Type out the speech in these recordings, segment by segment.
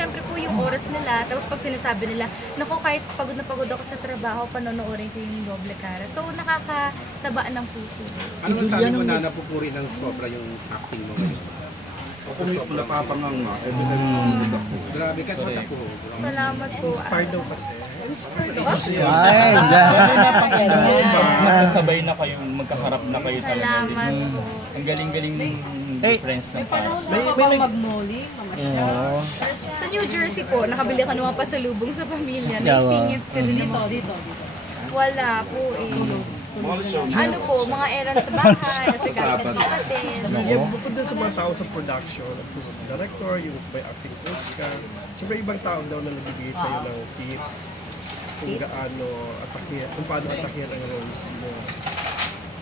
syempre po yung oras nila. Tapos pag sinasabi nila, naku, kahit pagod na pagod ako sa trabaho, panonoorin ko yung Doble Cara. So, nakakatabaan ng puso. Ano sabi mo na napupuri ng sobra yung acting mo ngayon? Ako mismo nakapangang nga. Grabe ka, ako. Salamat po. Inspired daw kasi. Ay, magkasabay na kayo, magkaharap na kayo talaga. Salamat po. Ang galing-galing ng friends ng parang. May mag-molly, mamasyal. Sa New Jersey po, nakabili ka ng mga pasalubong sa pamilya. Naisingit ka rin naman. Dito. Wala po eh. Ano po, mga errands sa bahay, nasa galit ng kapatid. Bukod dun sa mga tao sa production, at sa director, yung may acting coach ka, siyempre ibang tao daw na nagbibigay sa'yo ng tips kung gaano atake, kung paano atake ang roles mo.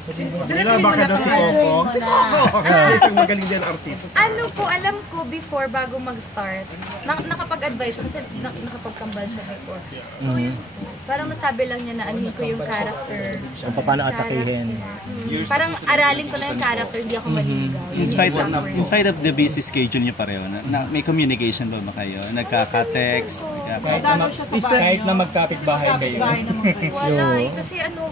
Baka daw si Coco. Si Coco! Isang magaling din artist. Ano po, alam ko before, bago mag-start, nakapag-advise siya kasi nakapag-kambal siya before. So yun, parang nasabi lang niya na anuhin ko yung character. Kung paano atakihin. Parang aralin ko lang yung character, hindi ako maliligaw. In spite of the busy schedule niyo pareho, may communication ba kayo? Nagkaka-text? Kahit na magkapit bahay kayo. Wala eh, kasi ano,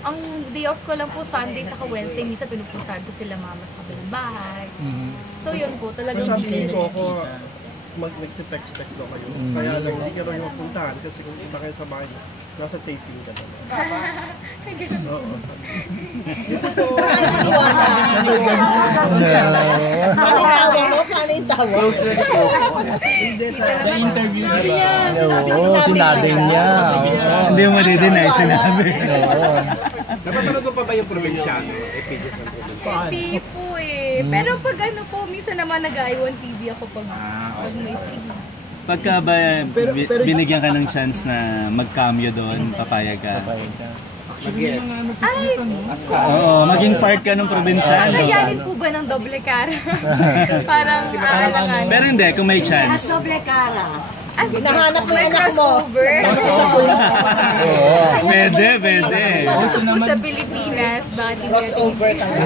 ang day off ko lang po Sunday saka Wednesday, minsan pinupuntahan ko sila mama sa kabilang bahay. So yun po, talagang So sabi busy. ko ako, nag-text daw kayo. Kaya lang hindi ka rin mapuntahan kasi kung iba kayo sa bahay, nasa taping ka naman. Oo. Paano yung tawa? Sa interview Oo, sinabi niya. Hindi mo rin ay sinabi. Napapanood mo pa ba yung probinsyano? Epiges ng probinsyano? Hindi po eh. Pero pag ano po, minsan naman nag-iwan TV ako pag may signal. Pagka ba binigyan ka ng chance na mag-cameo doon, papayag ka? Yes. Ay! Oo, maging part ka ng probinsyano. Kakayanin po ba ng Doble Cara? Parang aalangan. Pero hindi, kung may chance. Doble Cara. Nahanap mo yung anak mo. Pwede. Gusto po sa Pilipinas, bakit hindi Crossover ka na.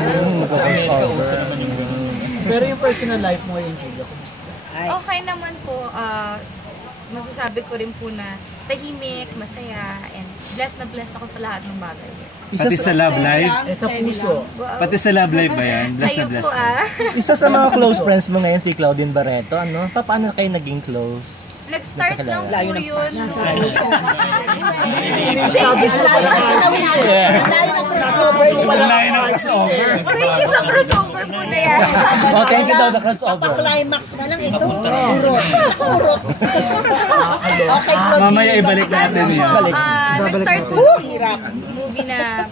Pero yung personal life mo ngayon, Julia, kumusta? Okay naman po. Masasabi ko rin po na tahimik, masaya, and blessed na blessed ako sa lahat ng bagay. Pati sa love life? Sa puso. Pati sa love life ba yan? Bless na Kayo bless. po Isa sa mga close friends mo ngayon, si Claudine Barreto, ano? Paano kayo naging close? Nag-start lang po yun. Establish mo pala Layo ng crossover. Thank you sa crossover po na yan. Oh, thank you daw sa crossover. Climax mo lang ito. Urot. Okay, Claudine. Mamaya ibalik natin yan. Nag-start po si movie na